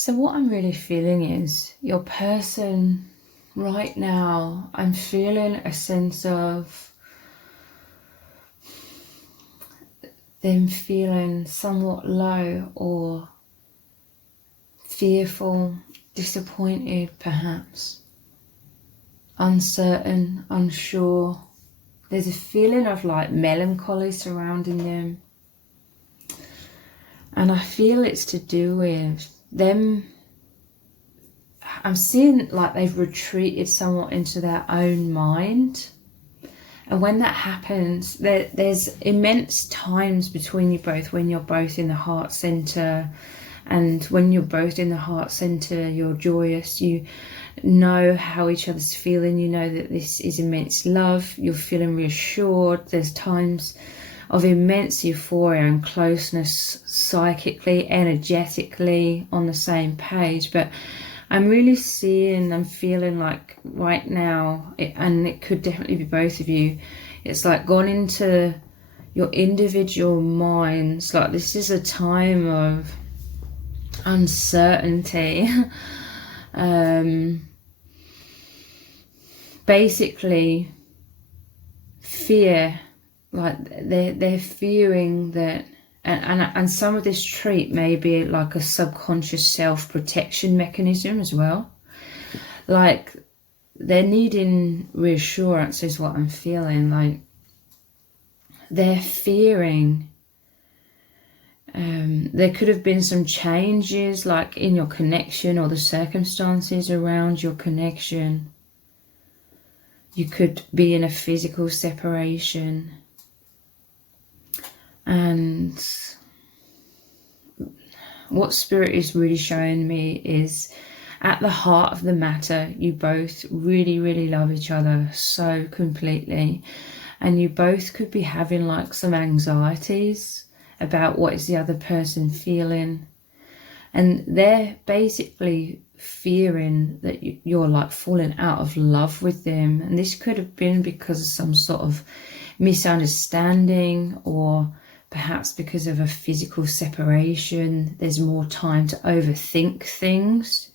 So what I'm really feeling is your person right now, I'm feeling a sense of them feeling somewhat low or fearful, disappointed perhaps, uncertain, unsure. There's a feeling of like melancholy surrounding them. And I feel it's to do with them. I'm seeing like they've retreated somewhat into their own mind. And when that happens, there's immense times between you both when you're both in the heart center. And when you're both in the heart center, you're joyous. You know how each other's feeling. You know that this is immense love. You're feeling reassured. There's times of immense euphoria and closeness psychically, energetically on the same page. But I'm really seeing and feeling like right now, and it could definitely be both of you, it's like gone into your individual minds. Like this is a time of uncertainty. Basically fear. Like they're fearing that, and some of this trait may be like a subconscious self-protection mechanism as well. Like they're needing reassurance is what I'm feeling. Like they're fearing there could have been some changes like in your connection or the circumstances around your connection. You could be in a physical separation. And what Spirit is really showing me is at the heart of the matter, you both really, really love each other so completely. And you both could be having like some anxieties about what is the other person feeling. And they're basically fearing that you're like falling out of love with them. And this could have been because of some sort of misunderstanding, or perhaps because of a physical separation. There's more time to overthink things.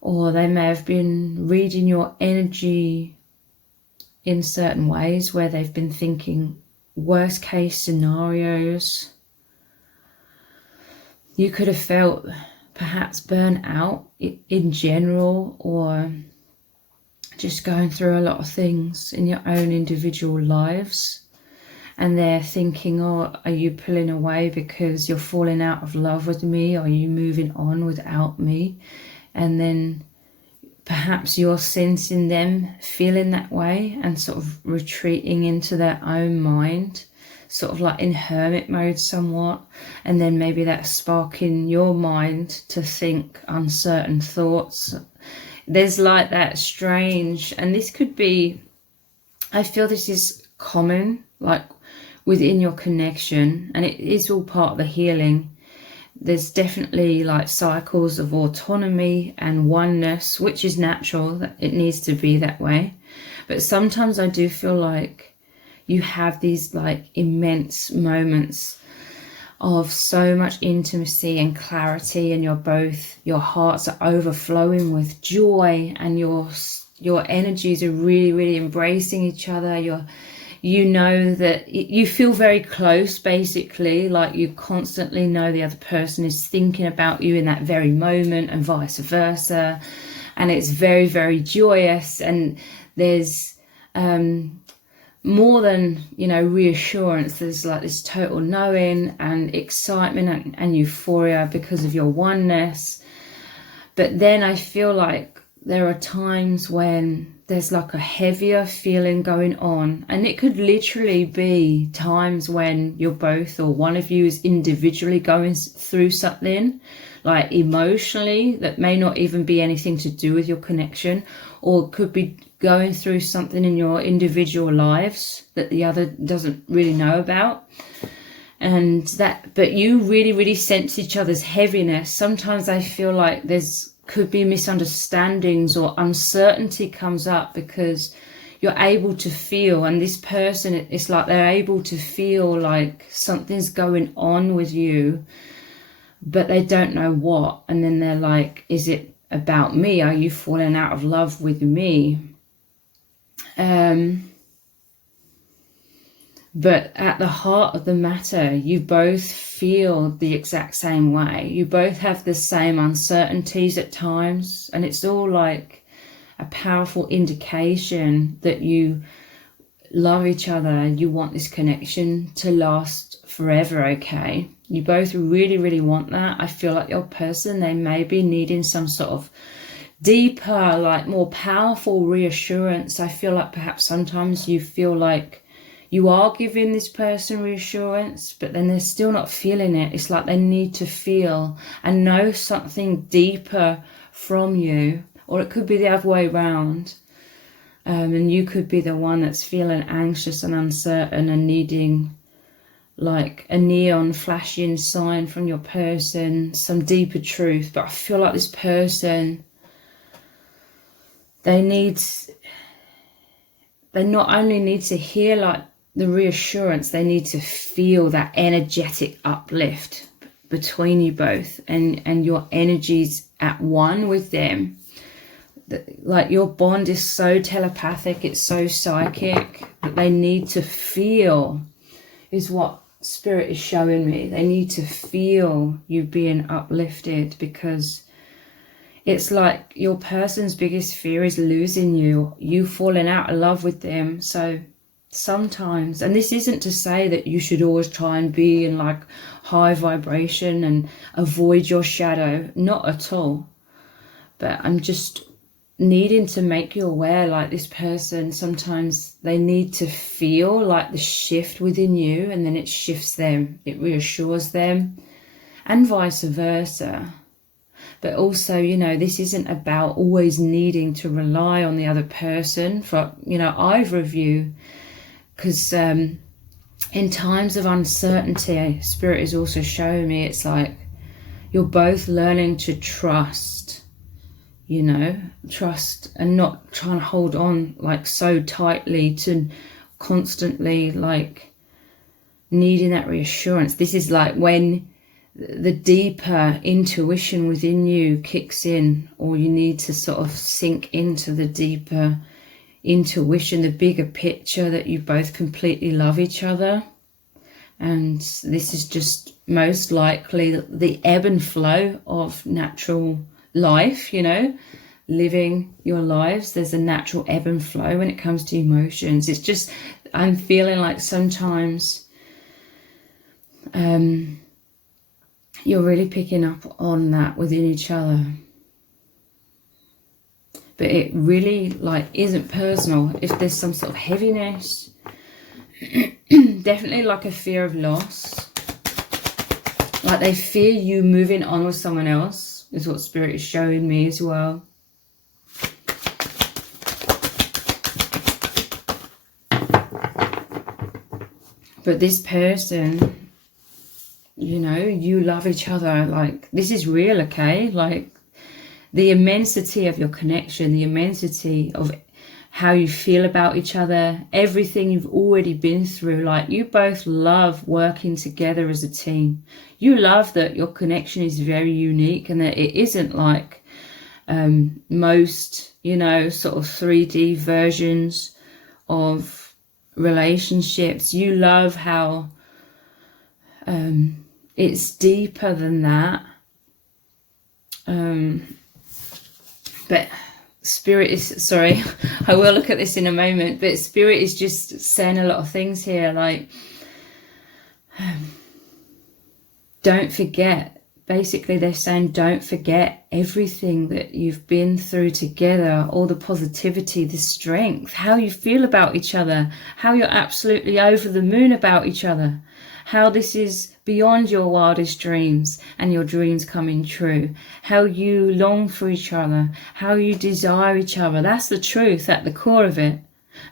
Or they may have been reading your energy in certain ways where they've been thinking worst case scenarios. You could have felt perhaps burnt out in general, or just going through a lot of things in your own individual lives. And they're thinking, oh, are you pulling away because you're falling out of love with me? Or are you moving on without me? And then perhaps you're sensing them feeling that way and sort of retreating into their own mind, sort of like in hermit mode somewhat. And then maybe that's sparking your mind to think uncertain thoughts. There's like that strange, and this could be, I feel this is common, like within your connection, and it is all part of the healing. There's definitely like cycles of autonomy and oneness, which is natural, that it needs to be that way. But sometimes I do feel like you have these like immense moments of so much intimacy and clarity, and your hearts are overflowing with joy, and your energies are really, really embracing each other. You know that you feel very close, basically, like you constantly know the other person is thinking about you in that very moment, and vice versa. And it's very, very joyous, and there's more than, reassurance. There's like this total knowing and excitement and euphoria because of your oneness. But then I feel like there are times when there's like a heavier feeling going on, and it could literally be times when you're both, or one of you is individually going through something like emotionally that may not even be anything to do with your connection, or could be going through something in your individual lives that the other doesn't really know about. But you really, really sense each other's heaviness. Sometimes I feel like could be misunderstandings, or uncertainty comes up because you're able to feel, and this person, it's like they're able to feel like something's going on with you, but they don't know what. And then they're like, is it about me? Are you falling out of love with me? But at the heart of the matter, you both feel the exact same way. You both have the same uncertainties at times. And it's all like a powerful indication that you love each other. You want this connection to last forever, okay? You both really, really want that. I feel like your person, they may be needing some sort of deeper, like more powerful reassurance. I feel like perhaps sometimes you feel like you are giving this person reassurance, but then they're still not feeling it. It's like they need to feel and know something deeper from you, or it could be the other way around. And you could be the one that's feeling anxious and uncertain and needing like a neon flashing sign from your person, some deeper truth. But I feel like this person, they not only need to hear like the reassurance, they need to feel that energetic uplift between you both, and your energies at one with them. Like your bond is so telepathic, it's so psychic, that they need to feel, is what Spirit is showing me. They need to feel you being uplifted, because it's like your person's biggest fear is losing you falling out of love with them. So sometimes, and this isn't to say that you should always try and be in like high vibration and avoid your shadow, not at all, but I'm just needing to make you aware, like this person, sometimes they need to feel like the shift within you, and then it shifts them, it reassures them, and vice versa. But also, you know, this isn't about always needing to rely on the other person for, you know, either of you, because in times of uncertainty, Spirit is also showing me, it's like you're both learning to trust, you know, trust, and not trying to hold on like so tightly to constantly like needing that reassurance. This is like when the deeper intuition within you kicks in, or you need to sort of sink into the deeper intuition, the bigger picture that you both completely love each other. And this is just most likely the ebb and flow of natural life, you know, living your lives. There's a natural ebb and flow when it comes to emotions. It's just, I'm feeling like sometimes you're really picking up on that within each other, but it really like isn't personal. If there's some sort of heaviness, definitely like a fear of loss, like they fear you moving on with someone else, is what Spirit is showing me as well. But this person, you know, you love each other. Like, this is real, okay? Like, the immensity of your connection, the immensity of how you feel about each other, everything you've already been through. Like, you both love working together as a team. You love that your connection is very unique, and that it isn't like most, you know, sort of 3D versions of relationships. You love how it's deeper than that. But Spirit is, sorry, I will look at this in a moment, but Spirit is just saying a lot of things here, like, don't forget, basically they're saying don't forget everything that you've been through together, all the positivity, the strength, how you feel about each other, how you're absolutely over the moon about each other, how this is beyond your wildest dreams and your dreams coming true, how you long for each other, how you desire each other. That's the truth at the core of it,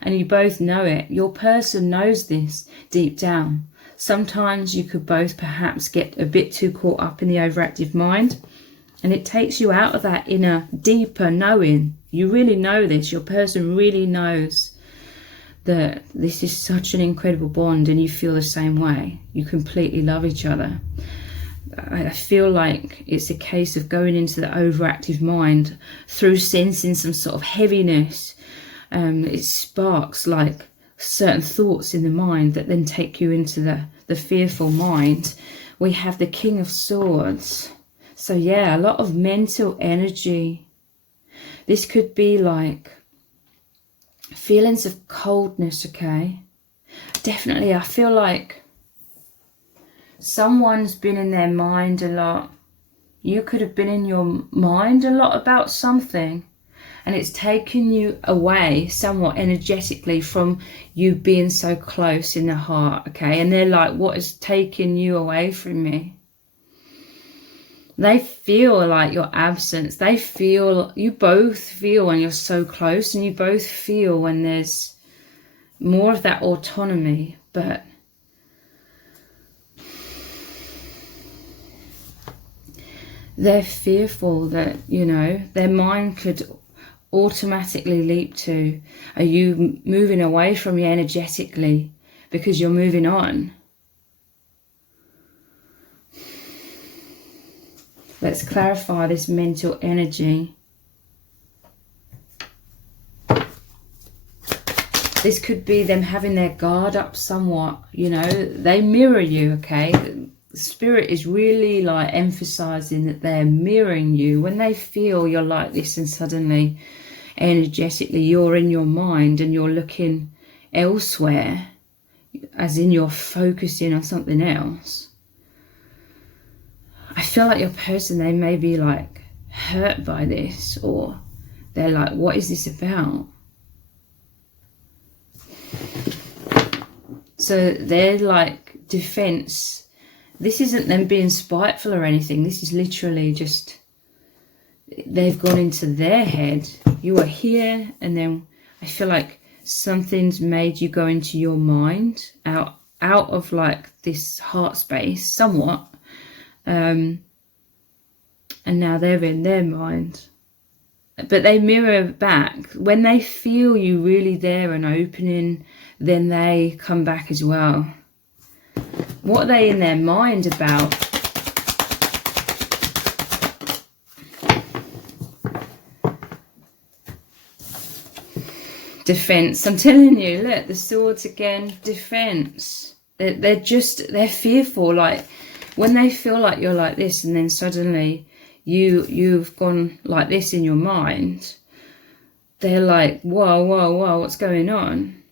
and you both know it. Your person knows this deep down. Sometimes you could both perhaps get a bit too caught up in the overactive mind, and it takes you out of that inner, deeper knowing. You really know this. Your person really knows that this is such an incredible bond, and you feel the same way. You completely love each other. I feel like it's a case of going into the overactive mind through sensing some sort of heaviness. It sparks like certain thoughts in the mind that then take you into the fearful mind. We have the King of Swords. So yeah, a lot of mental energy. This could be like feelings of coldness, okay? Definitely, I feel like someone's been in their mind a lot. You could have been in your mind a lot about something, and it's taken you away somewhat energetically from you being so close in the heart, okay? And they're like, what is taking you away from me? They feel like your absence. They feel, you both feel when you're so close, and you both feel when there's more of that autonomy, but they're fearful that, you know, their mind could automatically leap to, are you moving away from me energetically because you're moving on? Let's clarify this mental energy. This could be them having their guard up somewhat, you know, they mirror you, okay? The Spirit is really like emphasizing that they're mirroring you when they feel you're like this, and suddenly energetically you're in your mind and you're looking elsewhere, as in you're focusing on something else. I feel like your person, they may be like hurt by this, or they're like, what is this about? So they're like defense. This isn't them being spiteful or anything. This is literally just, they've gone into their head. You are here, and then I feel like something's made you go into your mind, out of like this heart space somewhat. And now they're in their mind, but they mirror back. When they feel you really there and opening, then they come back as well. What are they in their mind about? Defense. I'm telling you, look, the swords again, defense. They're fearful. Like when they feel like you're like this, and then suddenly you've gone like this in your mind, they're like, whoa, whoa, whoa, what's going on?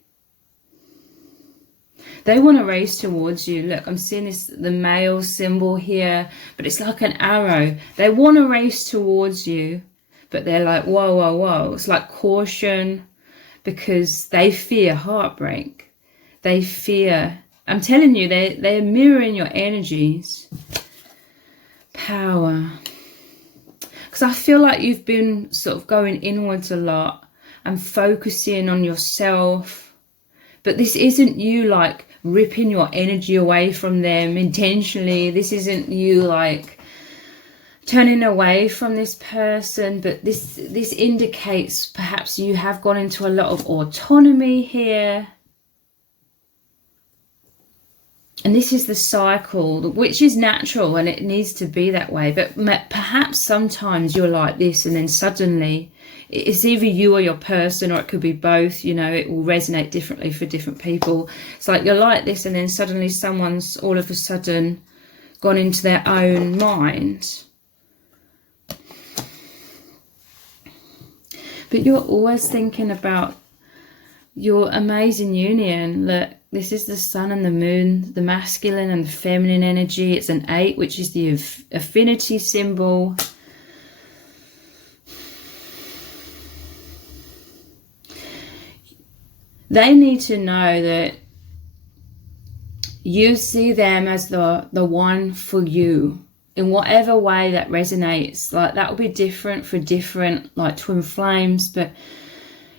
They want to race towards you. Look, I'm seeing the male symbol here, but it's like an arrow. They want to race towards you, but they're like, whoa, whoa, whoa. It's like caution, because they fear heartbreak. They fear, I'm telling you, they're mirroring your energies. Power. Because I feel like you've been sort of going inwards a lot and focusing on yourself. But this isn't you like ripping your energy away from them intentionally. This isn't you like turning away from this person, but this indicates perhaps you have gone into a lot of autonomy here. And this is the cycle, which is natural, and it needs to be that way. But perhaps sometimes you're like this, and then suddenly it's either you or your person, or it could be both. You know, it will resonate differently for different people. It's like you're like this, and then suddenly someone's all of a sudden gone into their own mind. But you're always thinking about your amazing union. Look, this is the sun and the moon, the masculine and the feminine energy. It's an 8, which is the affinity symbol. They need to know that you see them as the one for you, in whatever way that resonates. Like that will be different for different like twin flames, but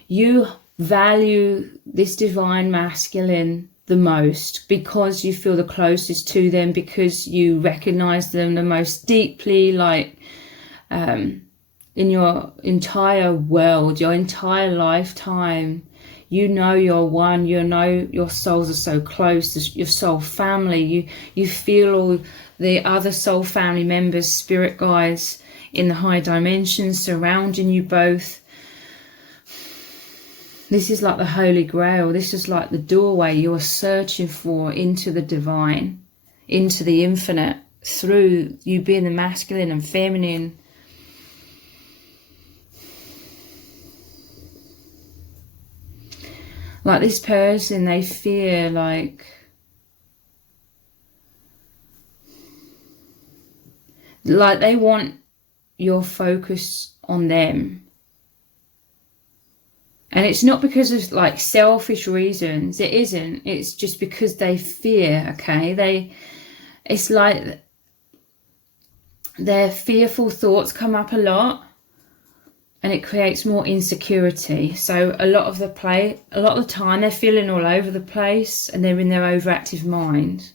you value this divine masculine the most because you feel the closest to them, because you recognize them the most deeply, like in your entire world, your entire lifetime. You know you're one. You know your souls are so close. Your soul family. You feel all the other soul family members, spirit guides in the high dimensions surrounding you both. This is like the Holy Grail. This is like the doorway you're searching for into the divine, into the infinite, through you being the masculine and feminine. Like this person, they fear like they want your focus on them. And it's not because of like selfish reasons. It isn't. It's just because they fear, okay? It's like their fearful thoughts come up a lot, and it creates more insecurity. So a lot of the time they're feeling all over the place, and they're in their overactive mind.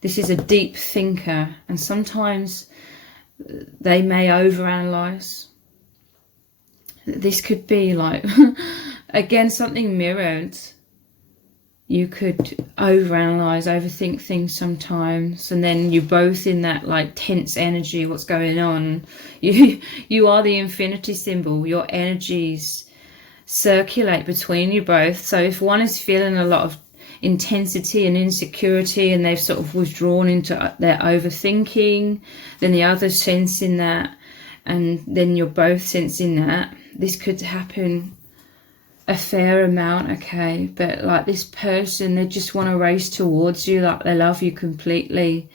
This is a deep thinker, and sometimes they may overanalyze. This could be like, again, something mirrored. You could overanalyze, overthink things sometimes, and then you're both in that like tense energy. What's going on? You are the infinity symbol. Your energies circulate between you both. So if one is feeling a lot of intensity and insecurity, and they've sort of withdrawn into their overthinking, then the other's sensing that, and then you're both sensing that. This could happen a fair amount, okay? But like this person, they just want to race towards you, like they love you completely.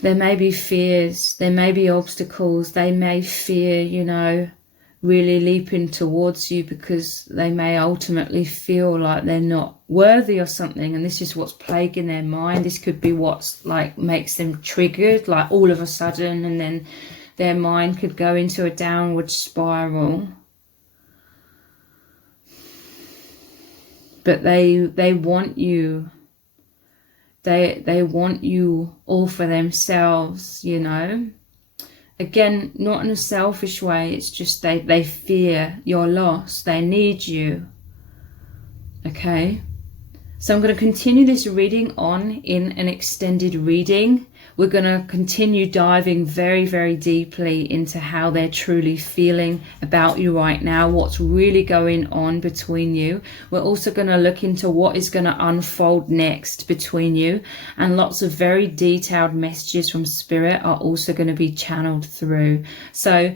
There may be fears, there may be obstacles, they may fear, you know, really leaping towards you, because they may ultimately feel like they're not worthy or something, and this is what's plaguing their mind. This could be what's like makes them triggered, like all of a sudden, and then their mind could go into a downward spiral. But they want you. They want you all for themselves, you know. Again, not in a selfish way. It's just they fear your loss. They need you. Okay. So I'm going to continue this reading on in an extended reading. We're going to continue diving very, very deeply into how they're truly feeling about you right now, what's really going on between you. We're also going to look into what is going to unfold next between you, and lots of very detailed messages from Spirit are also going to be channeled through. So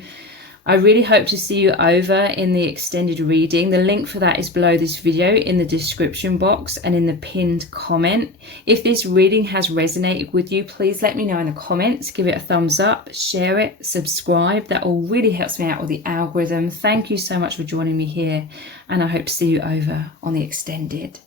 I really hope to see you over in the extended reading. The link for that is below this video in the description box and in the pinned comment. If this reading has resonated with you, please let me know in the comments. Give it a thumbs up, share it, subscribe. That all really helps me out with the algorithm. Thank you so much for joining me here, and I hope to see you over on the extended.